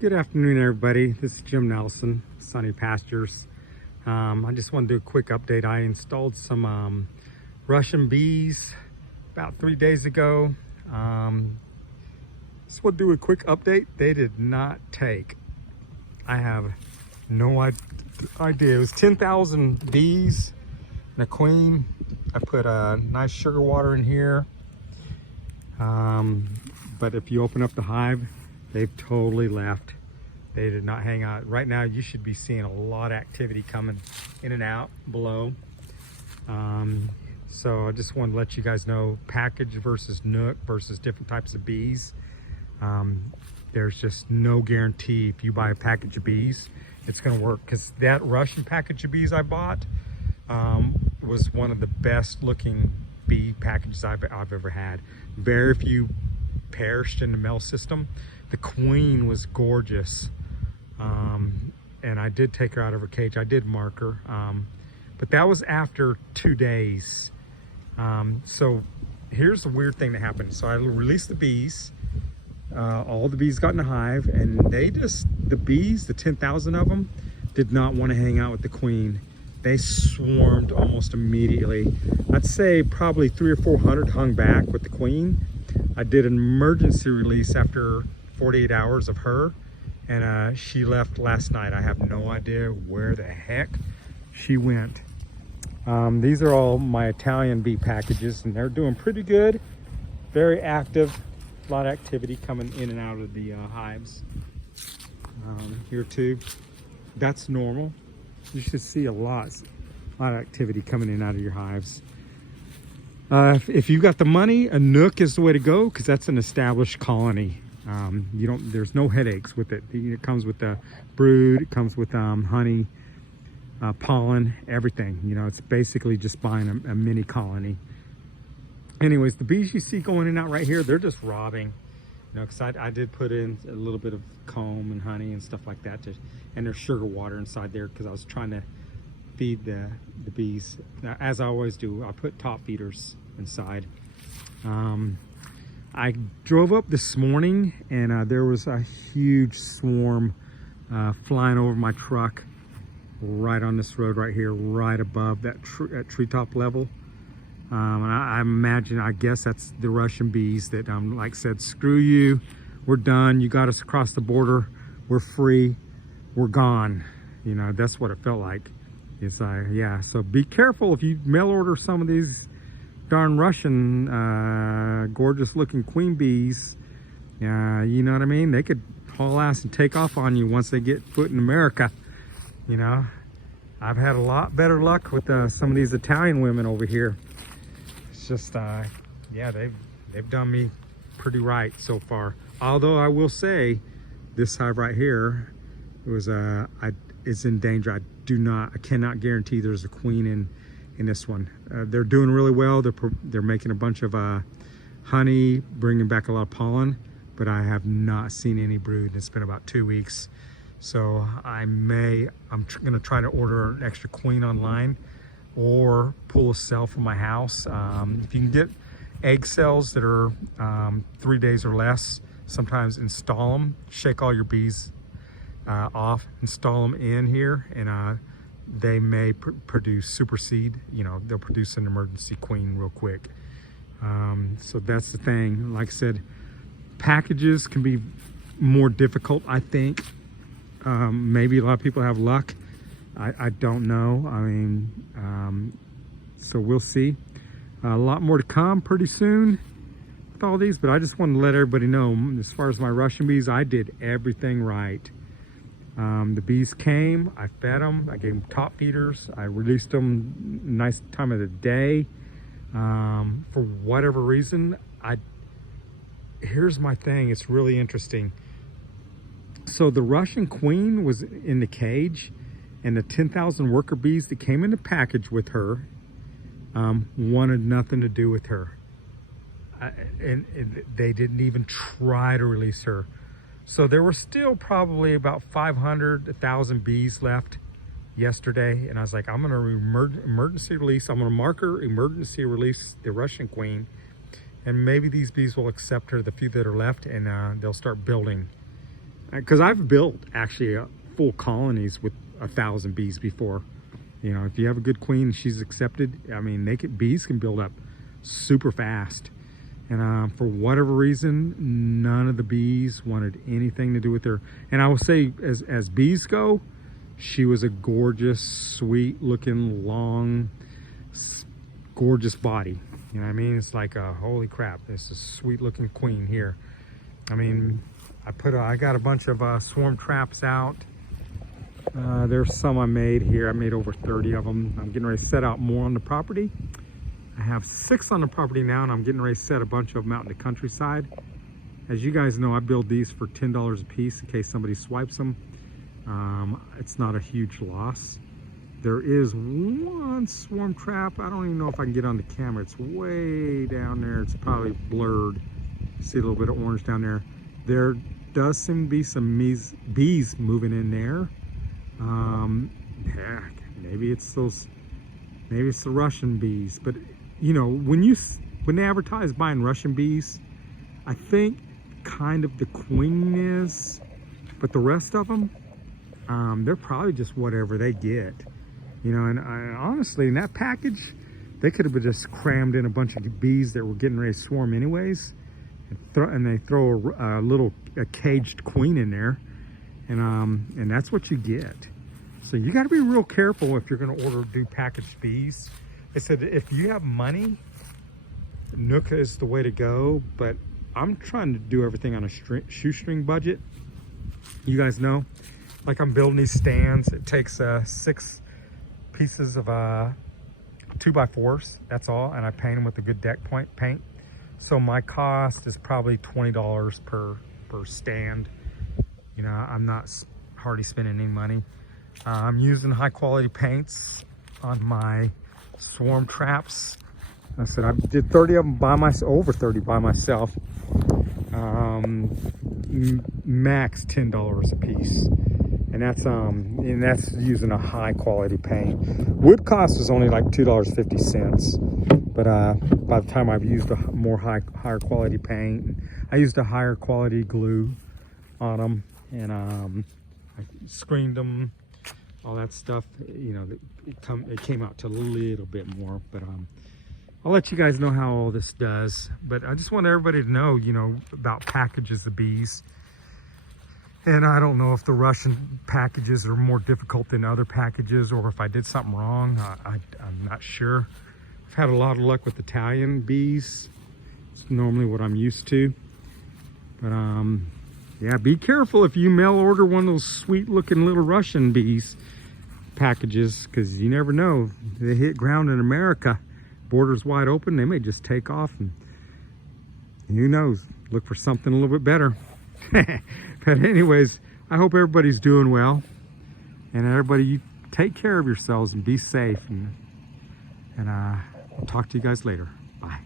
Good afternoon, everybody. This is Jim Nelson, Sunny Pastures. I just want to do a quick update. I installed some Russian bees about 3 days ago. Just want to do a quick update. They did not take. I have no idea. It was 10,000 bees and a queen. I put a nice sugar water in here. But if you open up the hive, they've totally left. They did not hang out. Right now, you should be seeing a lot of activity coming in and out below. So I just want to let you guys know, package versus Nook versus different types of bees. There's just no guarantee if you buy a package of bees, it's going to work. Because that Russian package of bees I bought was one of the best looking bee packages I've ever had. Very few perished in the male system. The queen was gorgeous, and I did take her out of her cage. I did mark her, but that was after 2 days. So here's the weird thing that happened. So I released the bees. All the bees got in the hive, and the bees, the 10,000 of them, did not want to hang out with the queen. They swarmed almost immediately. I'd say probably 300 or 400 hung back with the queen. I did an emergency release after 48 hours of her, and she left last night. I have no idea where the heck she went. These are all my Italian bee packages, and they're doing pretty good. Very active, a lot of activity coming in and out of the hives. Here too, that's normal. You should see a lot of activity coming in and out of your hives. If you got the money, a Nook is the way to go, because that's an established colony. There's no headaches with it. It comes with the brood, it comes with honey, pollen, everything. It's basically just buying a mini colony. Anyways, the bees you see going in and out right here, they're just robbing. Because I did put in a little bit of comb and honey and stuff like that, and there's sugar water inside there because I was trying to feed the bees. Now, as I always do, I put top feeders inside. I drove up this morning, and there was a huge swarm flying over my truck right on this road right here, right above that treetop level. And I imagine, I guess that's the Russian bees that like said, screw you, we're done, you got us across the border, we're free, we're gone. That's what it felt like. It's yeah, so be careful if you mail order some of these darn Russian gorgeous looking queen bees. You know what I mean? They could haul ass and take off on you once they get foot in America. I've had a lot better luck with some of these Italian women over here. It's just yeah, they've done me pretty right so far. Although I will say, this hive right here, it was is in danger. I cannot guarantee there's a queen in this one. They're doing really well. They're making a bunch of honey, bringing back a lot of pollen, but I have not seen any brood. It's been about 2 weeks. So I'm gonna try to order an extra queen online or pull a cell from my house. If you can get egg cells that are 3 days or less, sometimes install them, shake all your bees off, install them in here, and they may produce super seed. They'll produce an emergency queen real quick. So that's the thing. Like I said, packages can be more difficult, I think. Maybe a lot of people have luck. I don't know. I mean, so we'll see. A lot more to come pretty soon with all these, but I just want to let everybody know, as far as my Russian bees, I did everything right. The bees came, I fed them, I gave them top feeders, I released them nice time of the day. For whatever reason, here's my thing, it's really interesting. So the Russian queen was in the cage, and the 10,000 worker bees that came in the package with her wanted nothing to do with her. And they didn't even try to release her. So there were still probably about 500, 1,000 bees left yesterday. And I was like, I'm gonna emergency release. I'm gonna mark her, emergency release the Russian queen. And maybe these bees will accept her, the few that are left, and they'll start building. because I've built actually full colonies with 1,000 bees before. You know, if you have a good queen, she's accepted. I mean, bees can build up super fast. And for whatever reason, none of the bees wanted anything to do with her. And I will say, as bees go, she was a gorgeous, sweet looking, long, gorgeous body. You know what I mean? It's like, holy crap, this is a sweet looking queen here. I mean, I got a bunch of swarm traps out. There's some I made here. I made over 30 of them. I'm getting ready to set out more on the property. I have 6 on the property now, and I'm getting ready to set a bunch of them out in the countryside. As you guys know, I build these for $10 a piece in case somebody swipes them. It's not a huge loss. There is one swarm trap. I don't even know if I can get on the camera. It's way down there. It's probably blurred. See a little bit of orange down there. There does seem to be some bees moving in there. Heck, maybe it's the Russian bees. But you know, when they advertise buying Russian bees, I think kind of the queen is, but the rest of them, they're probably just whatever they get. You know, and honestly, in that package, they could have just crammed in a bunch of bees that were getting ready to swarm anyways, and they throw a caged queen in there, and that's what you get. So you got to be real careful if you're going to do packaged bees. They said if you have money, Nooka is the way to go, but I'm trying to do everything on a shoestring budget. You guys know, like I'm building these stands. It takes 6 pieces of 2x4s, that's all, and I paint them with a good deck paint. So my cost is probably $20 per stand. You know, I'm not hardly spending any money. I'm using high quality paints on my swarm traps. I said I did 30 of them by myself, over 30 by myself. Max $10 a piece, and that's using a high quality paint. Wood cost was only like $2.50, but by the time I've used a higher quality paint, I used a higher quality glue on them, and I screened them, all that stuff. You know, it came out to a little bit more, but I'll let you guys know how all this does. But I just want everybody to know, you know, about packages of bees. And I don't know if the Russian packages are more difficult than other packages, or if I did something wrong. I'm not sure. I've had a lot of luck with Italian bees. It's normally what I'm used to. But yeah, be careful if you mail order one of those sweet looking little Russian bees packages, because you never know. They hit ground in America, borders wide open, they may just take off, and who knows, look for something a little bit better. But anyways, I hope everybody's doing well, and everybody, you take care of yourselves and be safe, and I'll talk to you guys later. Bye.